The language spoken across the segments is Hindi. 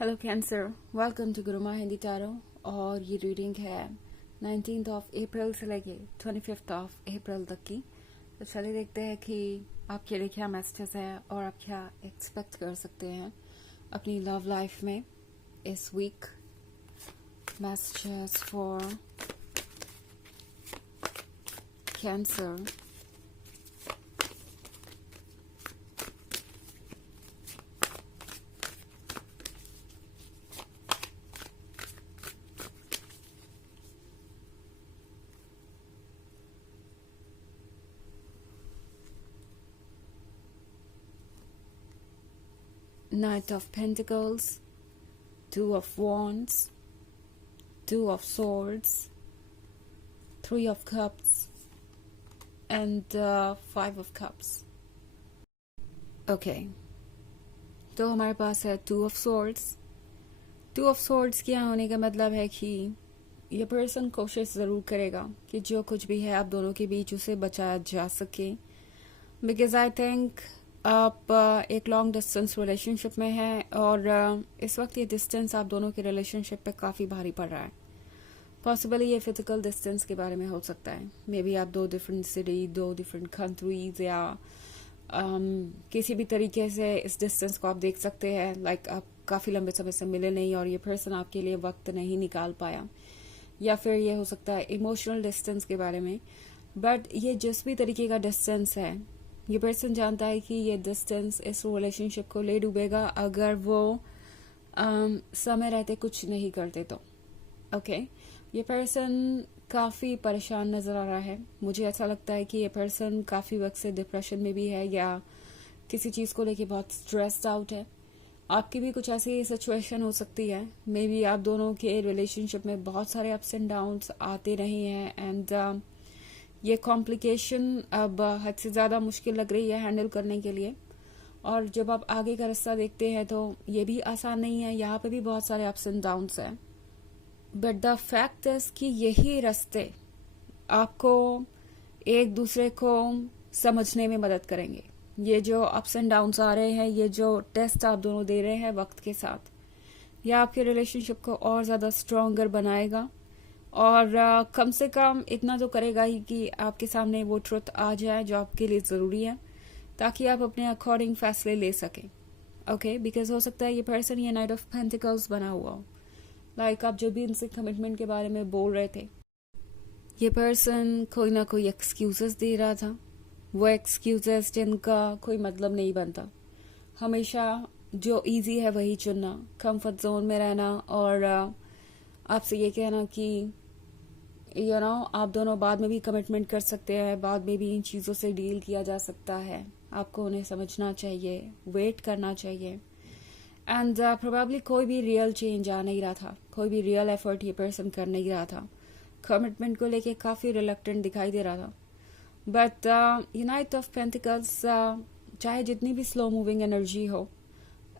Hello cancer, welcome to Guruma Hindi tarot. और ये रीडिंग है 19th ऑफ अप्रैल से लेके 25th ऑफ अप्रैल तक की। तो चलिए देखते हैं कि आपके लिए क्या मैसेजेस है और आप क्या एक्सपेक्ट कर सकते हैं अपनी लव लाइफ में इस week. Messages for Cancer. Knight of Pentacles, Two of Wands, Two of Swords, Three of Cups, and Five of Cups. Okay, तो हमारे पास है Two of Swords। Two of Swords के यहाँ होने का मतलब है कि ये पर्सन कोशिश ज़रूर करेगा कि जो कुछ भी है आप दोनों के बीच उसे बचाया जा सके। बिकॉज आई थिंक आप एक लॉन्ग डिस्टेंस रिलेशनशिप में हैं और इस वक्त ये डिस्टेंस आप दोनों के रिलेशनशिप पे काफ़ी भारी पड़ रहा है। पॉसिबली ये फिजिकल डिस्टेंस के बारे में हो सकता है। मे बी आप दो डिफरेंट सिटी, दो डिफरेंट कंट्रीज या किसी भी तरीके से इस डिस्टेंस को आप देख सकते हैं। लाइक आप काफ़ी लंबे समय से मिले नहीं और ये पर्सन आपके लिए वक्त नहीं निकाल पाया, या फिर ये हो सकता है इमोशनल डिस्टेंस के बारे में। बट ये जिस भी तरीके का डिस्टेंस है, ये पर्सन जानता है कि ये डिस्टेंस इस रिलेशनशिप को ले डूबेगा अगर वो समय रहते कुछ नहीं करते तो। ओके, ये पर्सन काफ़ी परेशान नज़र आ रहा है। मुझे ऐसा लगता है कि ये पर्सन काफ़ी वक्त से डिप्रेशन में भी है या किसी चीज़ को लेके बहुत स्ट्रेस्ड आउट है। आपकी भी कुछ ऐसी सिचुएशन हो सकती है। मे बी आप दोनों के रिलेशनशिप में बहुत सारे अप्स एंड डाउन्स आते रहे हैं एंड ये कॉम्प्लिकेशन अब हद से ज़्यादा मुश्किल लग रही है हैंडल करने के लिए। और जब आप आगे का रास्ता देखते हैं तो ये भी आसान नहीं है, यहाँ पे भी बहुत सारे अप्स एंड डाउन्स हैं। बट द फैक्ट इज कि यही रास्ते आपको एक दूसरे को समझने में मदद करेंगे। ये जो अप्स एंड डाउन्स आ रहे हैं, ये जो टेस्ट आप दोनों दे रहे हैं वक्त के साथ, यह आपके रिलेशनशिप को और ज़्यादा स्ट्रॉन्गर बनाएगा। और कम से कम इतना तो करेगा ही कि आपके सामने वो ट्रुथ आ जाए जो आपके लिए ज़रूरी है, ताकि आप अपने अकॉर्डिंग फैसले ले सकें। ओके, बिकॉज हो सकता है ये पर्सन ये नाइट ऑफ पेंटिकल्स बना हुआ हो। लाइक आप जो भी इनसे कमिटमेंट के बारे में बोल रहे थे, ये पर्सन कोई ना कोई एक्सक्यूजेस दे रहा था। वो एक्सक्यूजेस जिनका कोई मतलब नहीं बनता। हमेशा जो इजी है वही चुनना, कंफर्ट जोन में रहना और आपसे ये कहना कि आप दोनों बाद में भी कमिटमेंट कर सकते हैं, बाद में भी इन चीज़ों से डील किया जा सकता है। आपको उन्हें समझना चाहिए, वेट करना चाहिए। एंड प्रोबेबली कोई भी रियल चेंज आ नहीं रहा था, कोई भी रियल एफर्ट ये पर्सन कर नहीं रहा था। कमिटमेंट को लेके काफ़ी रिलक्टेंट दिखाई दे रहा था। बट नाइट ऑफ पेंटिकल्स, चाहे जितनी भी स्लो मूविंग एनर्जी हो,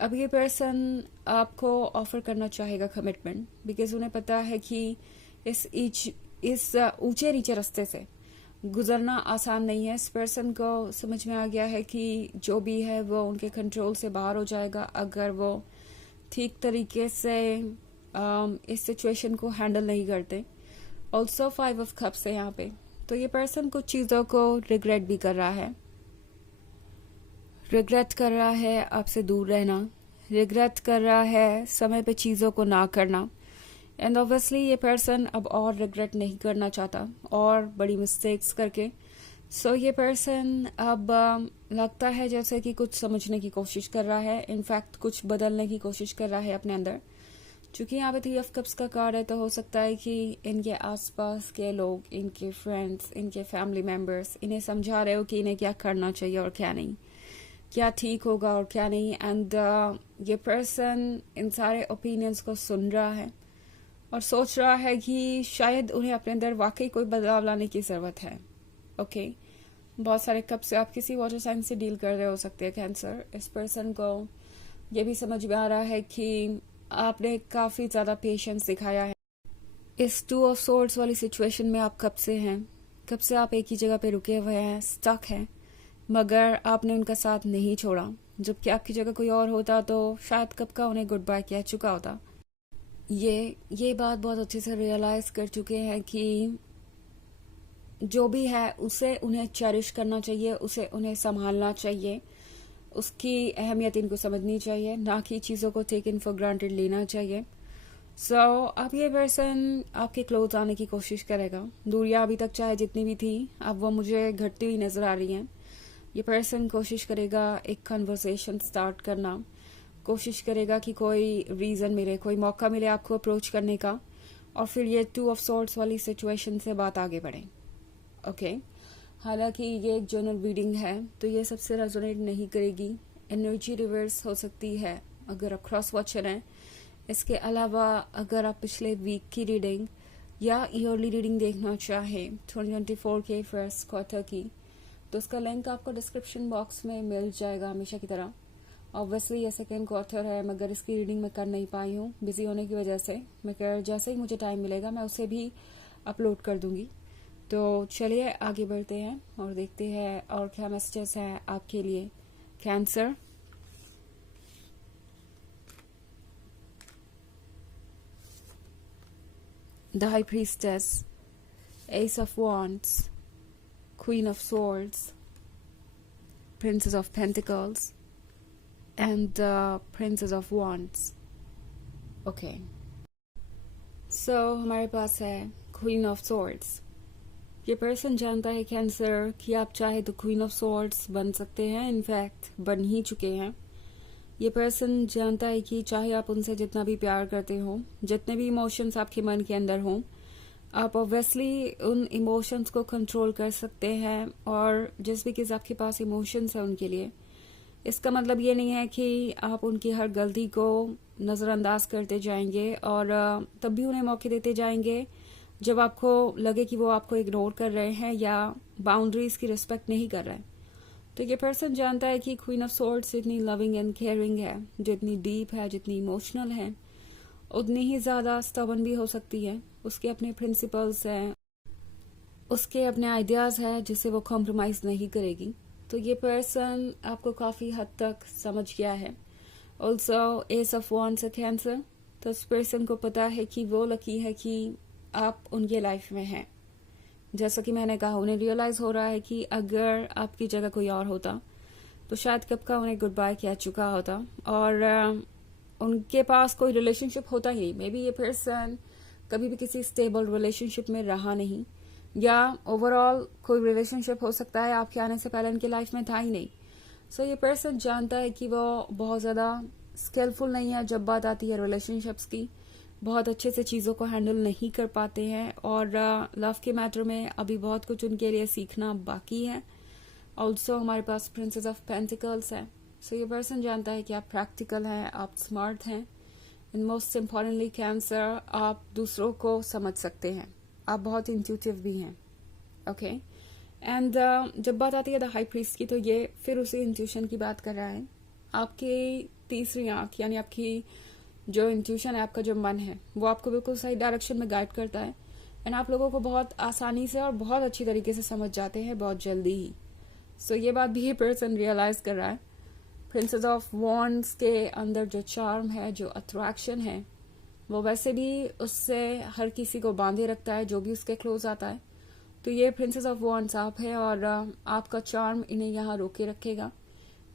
अब ये पर्सन आपको ऑफर करना चाहेगा कमिटमेंट। बिकॉज उन्हें पता है कि इस ऊंचे नीचे रास्ते से गुजरना आसान नहीं है। इस पर्सन को समझ में आ गया है कि जो भी है वो उनके कंट्रोल से बाहर हो जाएगा अगर वो ठीक तरीके से इस सिचुएशन को हैंडल नहीं करते। ऑल्सो 5 ऑफ कप्स है यहाँ पे, तो ये पर्सन कुछ चीज़ों को रिग्रेट भी कर रहा है। रिग्रेट कर रहा है आपसे दूर रहना, रिग्रेट कर रहा है समय पे चीज़ों को ना करना। एंड ऑब्वियसली ये पर्सन अब और रिग्रेट नहीं करना चाहता और बड़ी मिस्टेक्स करके। सो ये पर्सन अब लगता है जैसे कि कुछ समझने की कोशिश कर रहा है, इनफैक्ट कुछ बदलने की कोशिश कर रहा है अपने अंदर। चूँकि यहाँ पे 3 ऑफ कप्स का कार्ड है, तो हो सकता है कि इनके आसपास के लोग, इनके फ्रेंड्स, इनके फैमिली मेम्बर्स इन्हें समझा रहे हो कि इन्हें क्या करना चाहिए और क्या नहीं, क्या ठीक होगा और क्या नहीं। एंड ये पर्सन इन सारे ओपिनियंस को सुन रहा है और सोच रहा है कि शायद उन्हें अपने अंदर वाकई कोई बदलाव लाने की ज़रूरत है। ओके, बहुत सारे कप से आप किसी वाटर साइन से डील कर रहे हो सकते हैं कैंसर। इस पर्सन को ये भी समझ में आ रहा है कि आपने काफ़ी ज़्यादा पेशेंस दिखाया है। इस 2 ऑफ सोर्ड्स वाली सिचुएशन में आप कब से हैं, कब से आप एक ही जगह पे रुके हुए हैं, स्टक हैं, मगर आपने उनका साथ नहीं छोड़ा। जबकि आपकी जगह कोई और होता तो शायद कब का उन्हें गुड बाय कह चुका होता। ये बात बहुत अच्छे से रियलाइज कर चुके हैं कि जो भी है उसे उन्हें चेरिश करना चाहिए, उसे उन्हें संभालना चाहिए, उसकी अहमियत इनको समझनी चाहिए, ना कि चीज़ों को टेकन फॉर ग्रांटेड लेना चाहिए। सो अब ये पर्सन आपके क्लोज आने की कोशिश करेगा। दूरियां अभी तक चाहे जितनी भी थी, अब वो मुझे घटती हुई नजर आ रही हैं। ये पर्सन कोशिश करेगा एक कन्वर्सेशन स्टार्ट करना, कोशिश करेगा कि कोई रीज़न मिले, कोई मौका मिले आपको अप्रोच करने का, और फिर ये 2 ऑफ सॉर्ड्स वाली सिचुएशन से बात आगे बढ़े। ओके हालांकि ये एक जनरल रीडिंग है तो ये सबसे रेजोनेट नहीं करेगी। एनर्जी रिवर्स हो सकती है अगर आप क्रॉस वॉचर हैं। इसके अलावा अगर आप पिछले वीक की रीडिंग या ईयरली रीडिंग देखना चाहें 2024 के फर्स्ट क्वार्टर की, तो उसका लिंक आपको डिस्क्रिप्शन बॉक्स में मिल जाएगा हमेशा की तरह। ऑब्वियसली ये सेकेंड क्वार्टर है, मगर इसकी रीडिंग मैं कर नहीं पाई हूँ बिजी होने की वजह से, मगर जैसे ही मुझे टाइम मिलेगा मैं उसे भी अपलोड कर दूंगी। तो चलिए आगे बढ़ते हैं और देखते हैं और क्या मैसेजेस हैं आपके लिए। Cancer, the high priestess, S of wands, queen of swords, princess of pentacles and the princess of wands. Okay so हमारे पास है क्वीन ऑफ स्वॉर्ड्स। ये पर्सन जानता है कैंसर कि आप चाहे तो क्वीन ऑफ स्वॉर्ड्स बन सकते हैं, इनफैक्ट बन ही चुके हैं। ये पर्सन जानता है कि चाहे आप उनसे जितना भी प्यार करते हो, जितने भी इमोशंस आपके मन के अंदर हों, आप ऑब्वियसली उन इमोशंस को कंट्रोल कर सकते हैं। और जिस भी किस आपके पास इमोशंस है उनके लिए, इसका मतलब ये नहीं है कि आप उनकी हर गलती को नज़रअंदाज करते जाएंगे और तब भी उन्हें मौके देते जाएंगे जब आपको लगे कि वो आपको इग्नोर कर रहे हैं या बाउंड्रीज की रिस्पेक्ट नहीं कर रहे हैं। तो ये पर्सन जानता है कि क्वीन ऑफ स्वॉर्ड्स जितनी लविंग एंड केयरिंग है, जितनी डीप है, जितनी इमोशनल है, उतनी ही ज़्यादा स्टबर्न भी हो सकती है। उसके अपने प्रिंसिपल्स हैं, उसके अपने आइडियाज़ हैं जिसे वो कॉम्प्रोमाइज़ नहीं करेगी। तो ये पर्सन आपको काफ़ी हद तक समझ गया है। ऑल्सो एस ऑफ वॉन्ड्स है कैंसर, तो उस पर्सन को पता है कि वो लकी है कि आप उनके लाइफ में हैं। जैसा कि मैंने कहा, उन्हें रियलाइज हो रहा है कि अगर आपकी जगह कोई और होता तो शायद कब का उन्हें गुड बाय किया चुका होता और उनके पास कोई रिलेशनशिप होता ही नहीं। मे बी ये पर्सन कभी भी किसी स्टेबल रिलेशनशिप में रहा नहीं, या ओवरऑल कोई रिलेशनशिप हो सकता है आपके आने से पहले उनकी लाइफ में था ही नहीं। सो ये पर्सन जानता है कि वो बहुत ज़्यादा स्किलफुल नहीं है जब बात आती है रिलेशनशिप्स की, बहुत अच्छे से चीज़ों को हैंडल नहीं कर पाते हैं और लव के मैटर में अभी बहुत कुछ उनके लिए सीखना बाकी है। ऑल्सो हमारे पास प्रिंसेस ऑफ पेंटिकल्स है। सो ये पर्सन जानता है कि आप प्रैक्टिकल हैं, आप स्मार्ट हैं, एंड मोस्ट इम्पॉर्टेंटली कैंसर, आप दूसरों को समझ सकते हैं, आप बहुत इंट्यूटिव भी हैं। ओके एंड जब बात आती है द हाई प्रीस्ट की, तो ये फिर उसी इंट्यूशन की बात कर रहा है। आपकी तीसरी आंख यानी आपकी जो इंट्यूशन है, आपका जो मन है, वो आपको बिल्कुल सही डायरेक्शन में गाइड करता है एंड आप लोगों को बहुत आसानी से और बहुत अच्छी तरीके से समझ जाते हैं बहुत जल्दी ही। सो ये बात भी ये पर्सन रियलाइज कर रहा है। प्रिंसेस ऑफ वॉन्ड्स के अंदर जो चार्म है, जो अट्रैक्शन है, वो वैसे भी उससे हर किसी को बांधे रखता है जो भी उसके क्लोज आता है। तो ये प्रिंसेस ऑफ वॉन्ड्स आप है और आपका चार्म इन्हें यहाँ रोके रखेगा।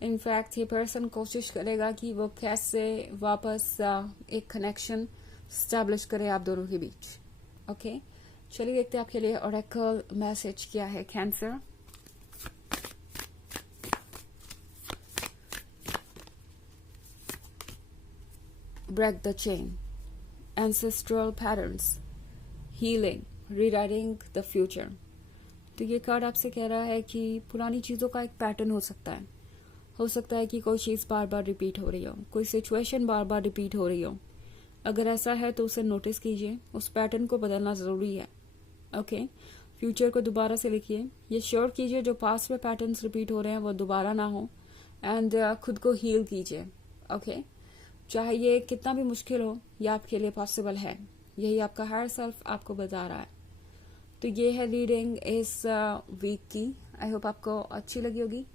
इनफैक्ट ये पर्सन कोशिश करेगा कि वो कैसे वापस एक कनेक्शन स्टैब्लिश करे आप दोनों के बीच। ओके चलिए देखते हैं आपके लिए ओरेकल मैसेज क्या है Cancer. Break the chain, ancestral patterns, healing, rewriting the future. तो ये कार्ड आपसे कह रहा है कि पुरानी चीज़ों का एक पैटर्न हो सकता है कि कोई चीज़ बार बार रिपीट हो रही हो, कोई सिचुएशन बार बार रिपीट हो रही हो। अगर ऐसा है तो उसे नोटिस कीजिए, उस पैटर्न को बदलना ज़रूरी है। ओके फ्यूचर को दोबारा से लिखिए, ये श्योर कीजिए जो पास्ट में पैटर्न्स रिपीट हो रहे हैं वो दोबारा ना हो एंड खुद को हील कीजिए। ओके चाहे ये कितना भी मुश्किल हो, ये आपके लिए पॉसिबल है, यही आपका हायर सेल्फ आपको बता रहा है। तो ये है रीडिंग इस वीक की। आई होप आपको अच्छी लगी होगी।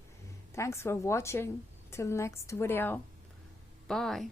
Thanks for watching. till next video. Bye.